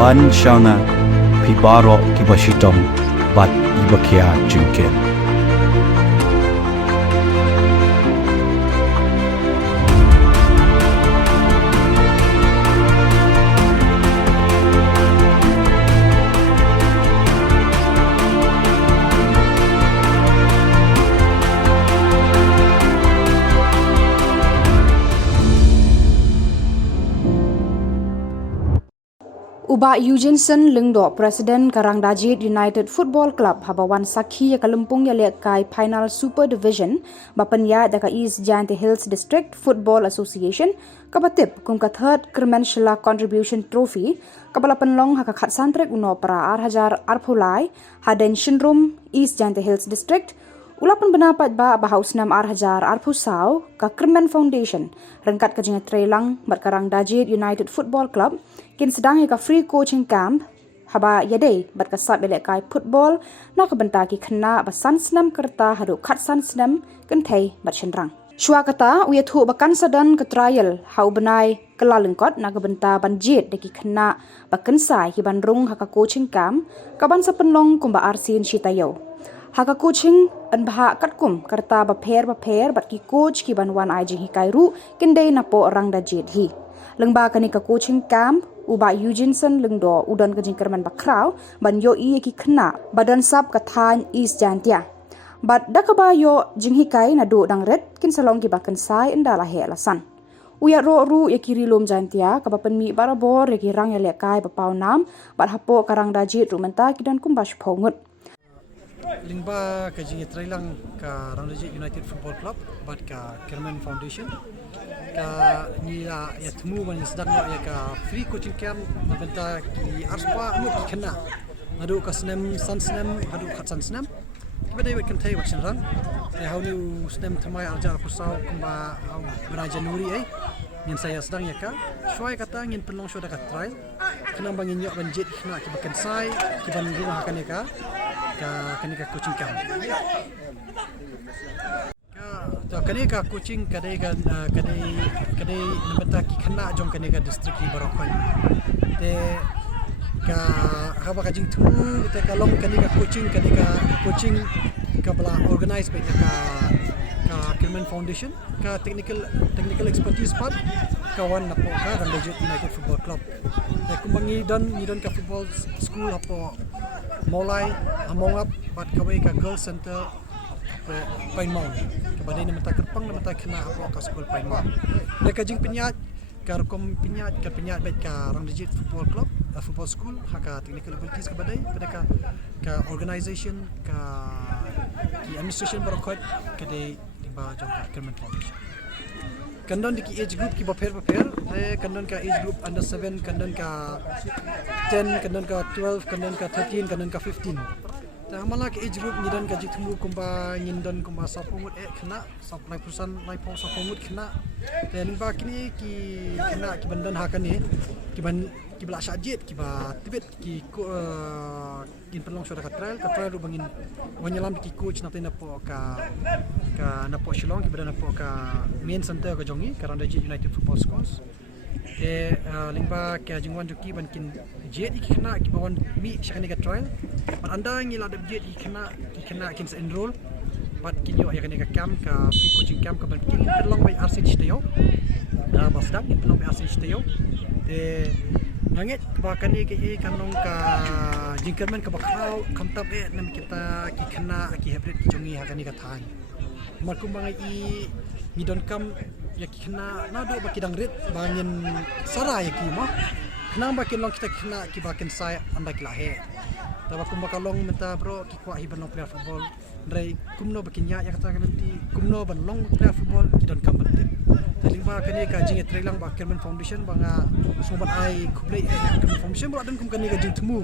wan shanga pibaro kibashitong bat ibakia jinken. Uba Eugeneson Lyngdoh President Rangdajied United Football Club habawan sakhi ya lympung ialehkai phainal Super Division pyniaid daka Jaiñtia Hills District Football Association Pyntip kum ka third Kyrmen Shylla Contribution Trophy kabala pynlong Haka khatsan trek nohprah arphulai Deiñshynrum Jaiñtia Hills District Ulapan benapat bahau snem arphusau ka Kyrmen Foundation Rangkat ka jingiatreilang Rangdajied United Football Club kin Sdang ka free coaching camp haba iadei ka ialehkai phutbol naka bynta ki khna san snem kerta hadu khatsan snem kan thei Shillong shua kata uyathu bakan sadan ka trial hau benai kala lyngkat naka bynta banjit deki khna bakan sai hi banrung haka coaching camp kaban sa pynlong kumba arsin shitayo Haka coaching an baha katkum kerta baper bat ki coach ki banwan ai jingikai ru kendai napo Rangdajied hi Lyngba kani ka coaching camp uba Eugeneson Lyngdoh udon ka jingkerman bakrau ban yo i ki khna badan sab ka than Jaiñtia bat daka yo jinghikai na do dang ret kin salong ki bakan sai indala he lasan uya ro ru ya kiri lom Jaiñtia ka bapan mi barabor ya ki rang ialehkai bapau nam bat hapo ka Rangdajied rumenta ki dan kumbash phongut Lyngba ka jingiatreilang ka Rangdajied United Football Club bat ka Kyrmen Foundation ka ni ya temu ban Sdang ya ka free coaching camp bynta ki arspa mut khna adu ka snem adu khatsan snem kibadai kan thai wat Shillong ya haunu snem thamai arjar pusau kumba bulan Januari ngin saya Sdang ya ka shwai kata ngin pynlong shoda ka trial kena bangin yo banjit khna ki bakan sai ki ban rumah kan ka kanika coaching camp kanika coaching kadai bynta ki khna jong kanika district ki barokhoi te ka haba ka jing thu te ka long kanika coaching ka bala organize by ka Kyrmen Foundation ka technical expertise part kawan napo ka Rangdajied United Football Club te kumbangi don ka football school apo mulai among up bat kawai ka girl center pynlong kabadai na mata kerpang na mata kena apa ka school pynlong mereka jing pyniaid ka rekom pyniaid bet ka Rangdajied Football Club football school haka technical abilities kabadai mereka ka organization ka ki administration barakot kadai ba jong ka Kyrmen Foundation kandon di age group ki baper kandon ka age group under 7 kandon ka 10 kandon ka 12 kandon ka 13 kandon ka 15 ta mala ka age group nidon ka jitmu kumba ngindon kumba sapomut khna supply pusan lai po sapomut khna te Lyngba kini ki khna ki bandan hakani ki bala syajit ki ba tibet ki kin pynlong shoda ka trial ru bangin wanyalam ki coach natin na po ka napo Shillong ki badan napo ka main center ka jongi ka Rangdajied United Football Schools Lyngba ka jingwan joki ban kin jet ki khna ki bawan mi syakani ka trial ban anda ngila dab jet ki khna kin enroll bat kin yo ya ka camp ka free coaching camp ka ban kin pynlong by RC Sdang Sdang pynlong by RC Sdang ngangit ba kani ke kanong ka jingkerman ka bakrau kamtap nam kita ki khna ki hybrid ki jongi hakani ka than markumbang midon kam ya ki khna na do ba kidang rit bangin sara ya ki mo khna ba kin long kita khna ki ba kin sai anda ki lahe ta ba kumba kalong menta bro ki kwa hi ban player football ndrai kumno ba kinya ya kata nanti kumno ban long player football kidon kam Pyntip Lyngba kani ka jingiatreilang ba Kyrmen Foundation banga sobat ai kublai Kyrmen Foundation bro dan kum kani ka jing temu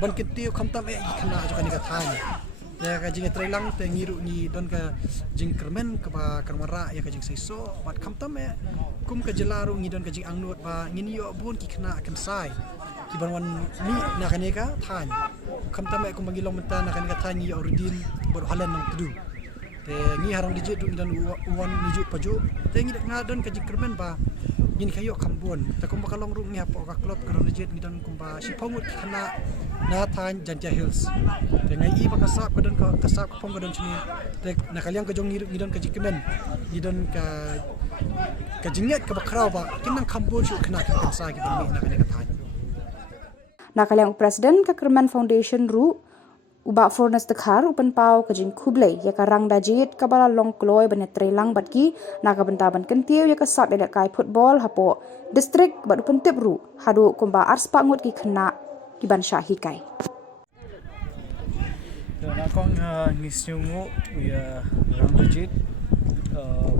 ban kiti khamtam khna jo kani ka than ya ka jingiatreilang te ngiru ni don ka jing Kyrmen ka ba karmara ya ka jing saiso bat khamtam kum ka jelaru ngi don ka jing angnut ba ngini yo bun ki khna akan sai ki banwan ni na kani ka than khamtam kum bangilong menta na kani ka than yo rudin ber halan nang tudu te ngi harang dijit dan uwan niju paju te ngi ngadon ka jing Kyrmen ba ngin kayo kambon ta kumba kalong rung nya po ka klub ka Rangdajied ngidan kumba si pongut kana na tan Jaiñtia hills te ngai I ba kasap ka don ka kasap ka pong ka don sini te nakaliang ka jong ngidan ka Kyrmen ngidan ka jingiat ka bakraw ba kinang kambon su kana ka sa ki ban mi na ka tan Nakaliang President ka Kyrmen Foundation ru uba fornas tekhar upan pau ka jing khublei ya ka Rangdajied ka bala long kloi Eugeneson batki naka bynta ban kentiu ya ka sap ialehkai phutbol hapo district bat Pyntip ru hadu kumba arspa ngut ki khna ki ban syahikai na kong ngisnyungu ya Rangdajied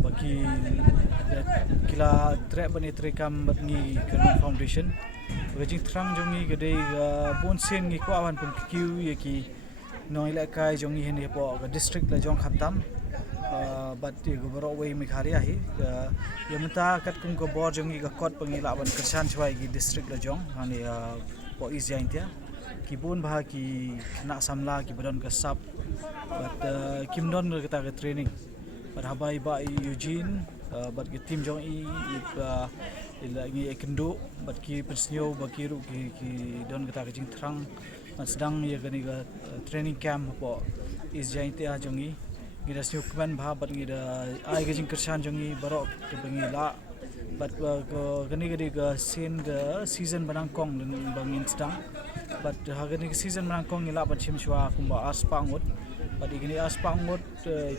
bagi kila trek bani trekam batngi Kyrmen Foundation bagi terang jongi gede bonsen ngi ko awan pun kiu ya ki no ialehkai jongi hen po district la jong khatam bat go baro we mi khari ahi ya menta kat kum go bor jongi ga kot pangila ban kersan chwai gi district la jong hani po is Jaiñtia ki bun bah ki kena samla ki badon ka sap bat kim don kita ke training bat habai ba Eugene bat ki tim jong ila ngi ekendo bat ki persnyo bakiru ki don kita ke jing terang Sdang ya gani ga training camp po is Jaiñtia jongi ngira snyuk man bha bat ngira ai ga jing kersan jongi barok ke bangila bat gani ga scene ga season banangkong bangin Sdang bat gani season banangkong ila bat chim shwa kumba aspangut bat igini aspangut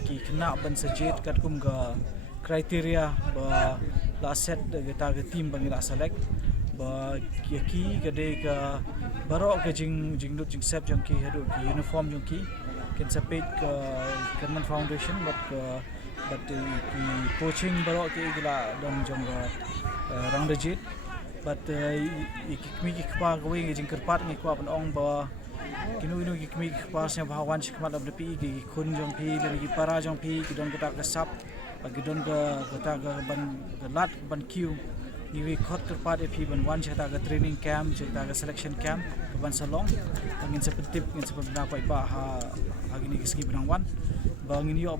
ki kena ban sajet kat kum ga kriteria ba la set ga team bangila select ba ki gade ga barok ke jing sep jong ki hadu ki uniform jong ki ken sepet ke Kyrmen Foundation but ki coaching barok ki gila dom jong Rangdajied but mi ki kwa going jing kerpat ngi kwa ong ba kinu ki mi kwa snya bawan sikmat ab pi ki kun jong pi le ki para jong pi ki don kita kesap bagi don kita ban lat ban kiu Iwi kot kerpat epi ban wan cerita ke training camp, cerita ke selection camp ke ban Shillong, bangin sepentip, ngin sepentip paidbah gini keski benang wan, bangin yo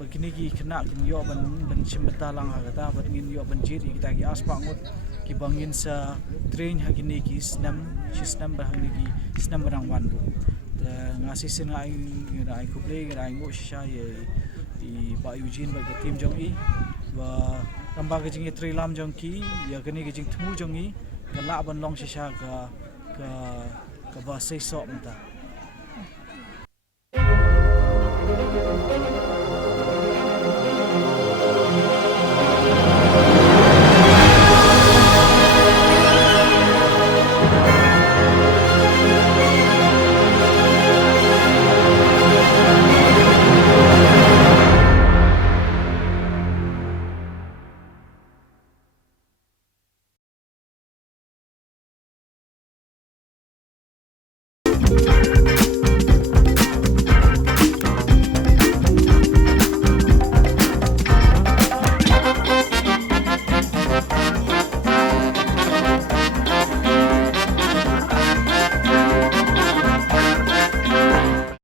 begini ki kena gini yo ban cimeta lang kata, bangin yo ban jid kita ki aspangut ki bangin sa train gini ki snem gini ki snem benang wan tu, ngasih sen ngai kuplay ngai ngo shisha i ba Eugene ba tim jong I ba Ramba ke jingiatreilang jong ki ya gani ke jing temu jong I la ban long shisha ka ba sei sok menta